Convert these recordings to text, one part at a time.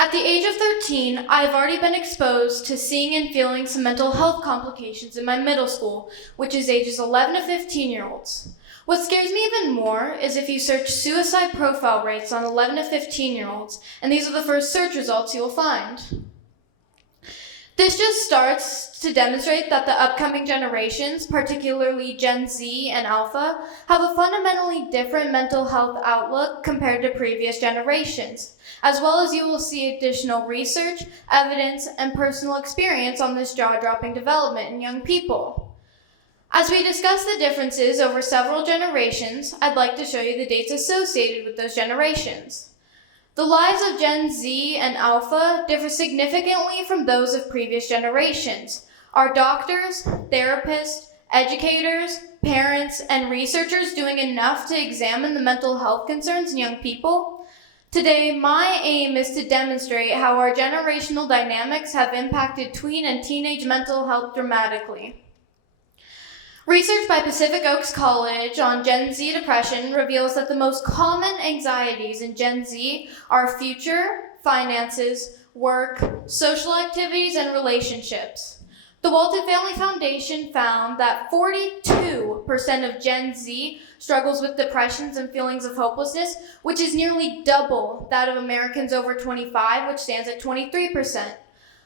At the age of 13, I've already been exposed to seeing and feeling some mental health complications in my middle school, which is ages 11 to 15-year-olds. What scares me even more is if you search suicide profile rates on 11 to 15-year-olds, and these are the first search results you'll find. This just starts to demonstrate that the upcoming generations, particularly Gen Z and Alpha, have a fundamentally different mental health outlook compared to previous generations, as well as you will see additional research, evidence, and personal experience on this jaw-dropping development in young people. As we discuss the differences over several generations, I'd like to show you the dates associated with those generations. The lives of Gen Z and Alpha differ significantly from those of previous generations. Are doctors, therapists, educators, parents, and researchers doing enough to examine the mental health concerns in young people? Today, my aim is to demonstrate how our generational dynamics have impacted tween and teenage mental health dramatically. Research by Pacific Oaks College on Gen Z depression reveals that the most common anxieties in Gen Z are future, finances, work, social activities, and relationships. The Walton Family Foundation found that 42% of Gen Z struggles with depressions and feelings of hopelessness, which is nearly double that of Americans over 25, which stands at 23%.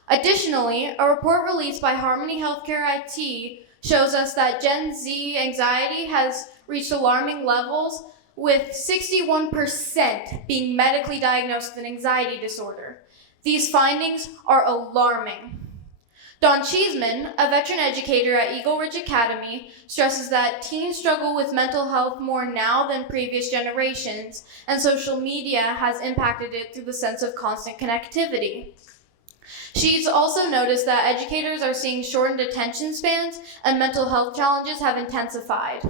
Additionally, a report released by Harmony Healthcare IT shows us that Gen Z anxiety has reached alarming levels, with 61% being medically diagnosed with an anxiety disorder. These findings are alarming. Don Cheeseman, a veteran educator at Eagle Ridge Academy, stresses that teens struggle with mental health more now than previous generations, and social media has impacted it through the sense of constant connectivity. She's also noticed that educators are seeing shortened attention spans and mental health challenges have intensified.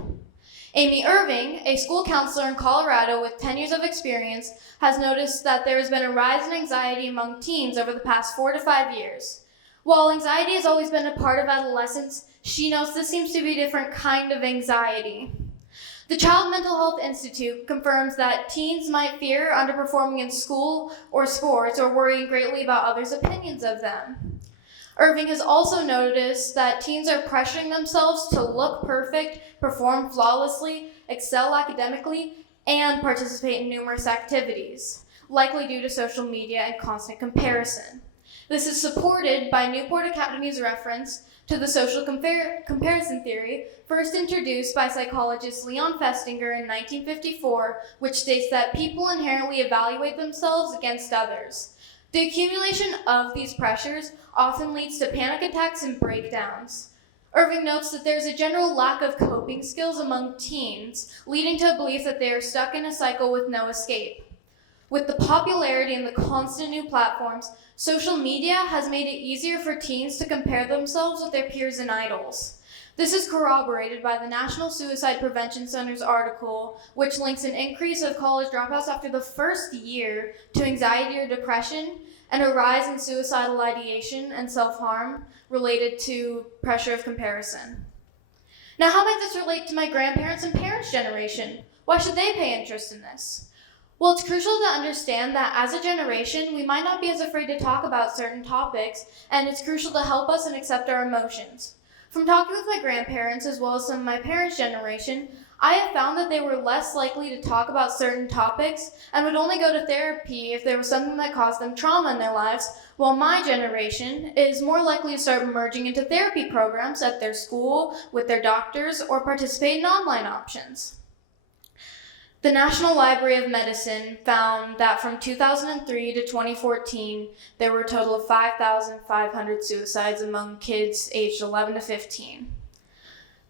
Amy Irving, a school counselor in Colorado with 10 years of experience, has noticed that there has been a rise in anxiety among teens over the past 4 to 5 years. While anxiety has always been a part of adolescence, she notes this seems to be a different kind of anxiety. The Child Mental Health Institute confirms that teens might fear underperforming in school or sports or worrying greatly about others' opinions of them. Irving has also noticed that teens are pressuring themselves to look perfect, perform flawlessly, excel academically, and participate in numerous activities, likely due to social media and constant comparison. This is supported by Newport Academy's reference to the social comparison theory, first introduced by psychologist Leon Festinger in 1954, which states that people inherently evaluate themselves against others. The accumulation of these pressures often leads to panic attacks and breakdowns. Irving notes that there's a general lack of coping skills among teens, leading to a belief that they are stuck in a cycle with no escape. With the popularity and the constant new platforms, social media has made it easier for teens to compare themselves with their peers and idols. This is corroborated by the National Suicide Prevention Center's article, which links an increase of college dropouts after the first year to anxiety or depression, and a rise in suicidal ideation and self-harm related to pressure of comparison. Now, how might this relate to my grandparents and parents' generation? Why should they pay interest in this? Well, it's crucial to understand that as a generation, we might not be as afraid to talk about certain topics, and it's crucial to help us and accept our emotions. From talking with my grandparents, as well as some of my parents' generation, I have found that they were less likely to talk about certain topics and would only go to therapy if there was something that caused them trauma in their lives, while my generation is more likely to start merging into therapy programs at their school, with their doctors, or participate in online options. The National Library of Medicine found that from 2003 to 2014, there were a total of 5,500 suicides among kids aged 11 to 15.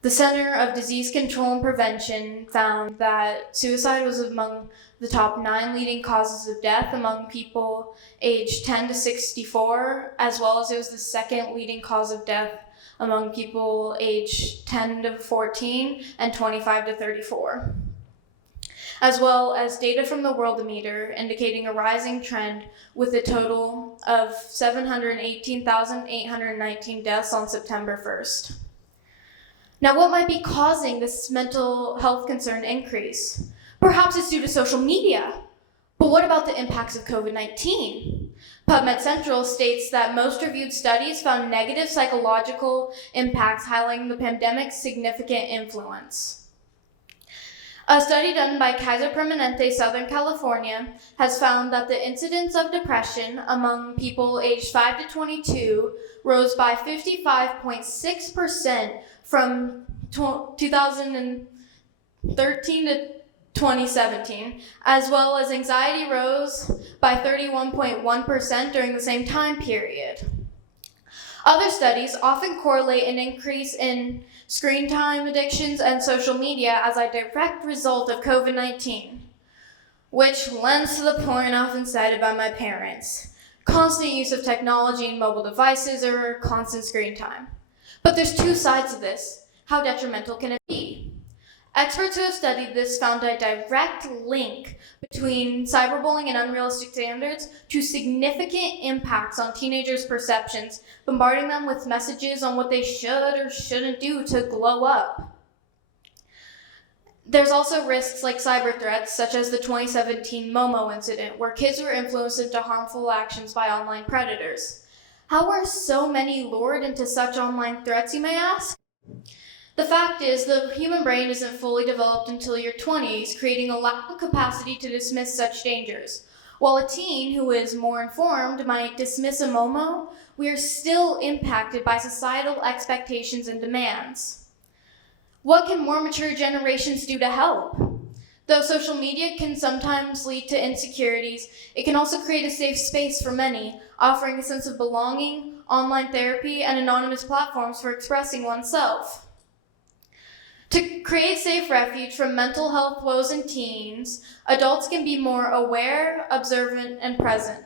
The Center of Disease Control and Prevention found that suicide was among the top 9 leading causes of death among people aged 10 to 64, as well as it was the second leading cause of death among people aged 10 to 14 and 25 to 34. As well as data from the Worldometer indicating a rising trend with a total of 718,819 deaths on September 1st. Now, what might be causing this mental health concern increase? Perhaps it's due to social media, but what about the impacts of COVID-19? PubMed Central states that most reviewed studies found negative psychological impacts, highlighting the pandemic's significant influence. A study done by Kaiser Permanente, Southern California, has found that the incidence of depression among people aged 5 to 22 rose by 55.6% from 2013 to 2017, as well as anxiety rose by 31.1% during the same time period. Other studies often correlate an increase in screen time addictions and social media as a direct result of COVID-19, which lends to the point often cited by my parents: constant use of technology and mobile devices or constant screen time. But there's two sides to this. How detrimental can it be? Experts who have studied this found a direct link between cyberbullying and unrealistic standards to significant impacts on teenagers' perceptions, bombarding them with messages on what they should or shouldn't do to glow up. There's also risks like cyber threats, such as the 2017 Momo incident, where kids were influenced into harmful actions by online predators. How are so many lured into such online threats, you may ask? The fact is, the human brain isn't fully developed until your 20s, creating a lack of capacity to dismiss such dangers. While a teen who is more informed might dismiss a Momo, we are still impacted by societal expectations and demands. What can more mature generations do to help? Though social media can sometimes lead to insecurities, it can also create a safe space for many, offering a sense of belonging, online therapy, and anonymous platforms for expressing oneself. To create safe refuge from mental health woes in teens, adults can be more aware, observant, and present.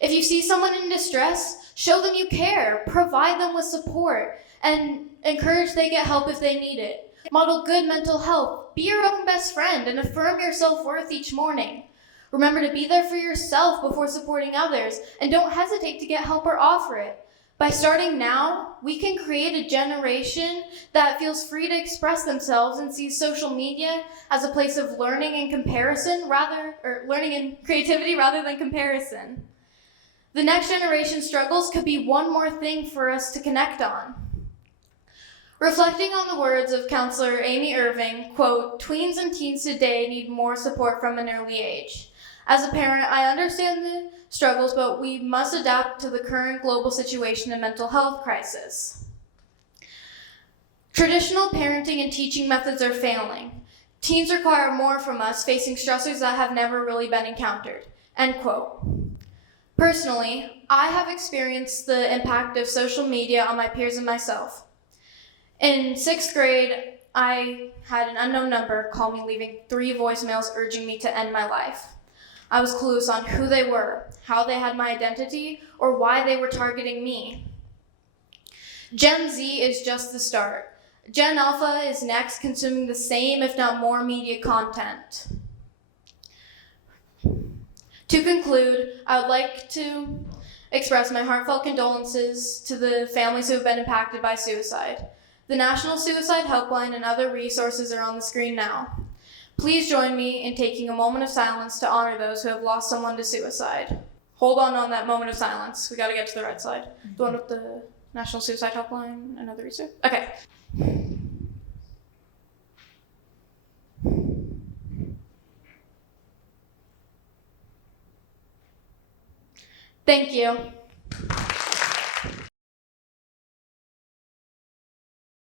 If you see someone in distress, show them you care, provide them with support, and encourage they get help if they need it. Model good mental health, be your own best friend, and affirm your self-worth each morning. Remember to be there for yourself before supporting others, and don't hesitate to get help or offer it. By starting now, we can create a generation that feels free to express themselves and sees social media as a place of learning and learning and creativity rather than comparison. The next generation's struggles could be one more thing for us to connect on. Reflecting on the words of counselor Amy Irving, quote, "Tweens and teens today need more support from an early age. As a parent, I understand the struggles, but we must adapt to the current global situation and mental health crisis. Traditional parenting and teaching methods are failing. Teens require more from us, facing stressors that have never really been encountered." End quote. Personally, I have experienced the impact of social media on my peers and myself. In 6th grade, I had an unknown number call me, leaving 3 voicemails urging me to end my life. I was clueless on who they were, how they had my identity, or why they were targeting me. Gen Z is just the start. Gen Alpha is next, consuming the same, if not more, media content. To conclude, I would like to express my heartfelt condolences to the families who have been impacted by suicide. The National Suicide Helpline and other resources are on the screen now. Please join me in taking a moment of silence to honor those who have lost someone to suicide. Hold on that moment of silence. We gotta get to the right side. The one with the National Suicide Helpline and other resources. Okay. Thank you.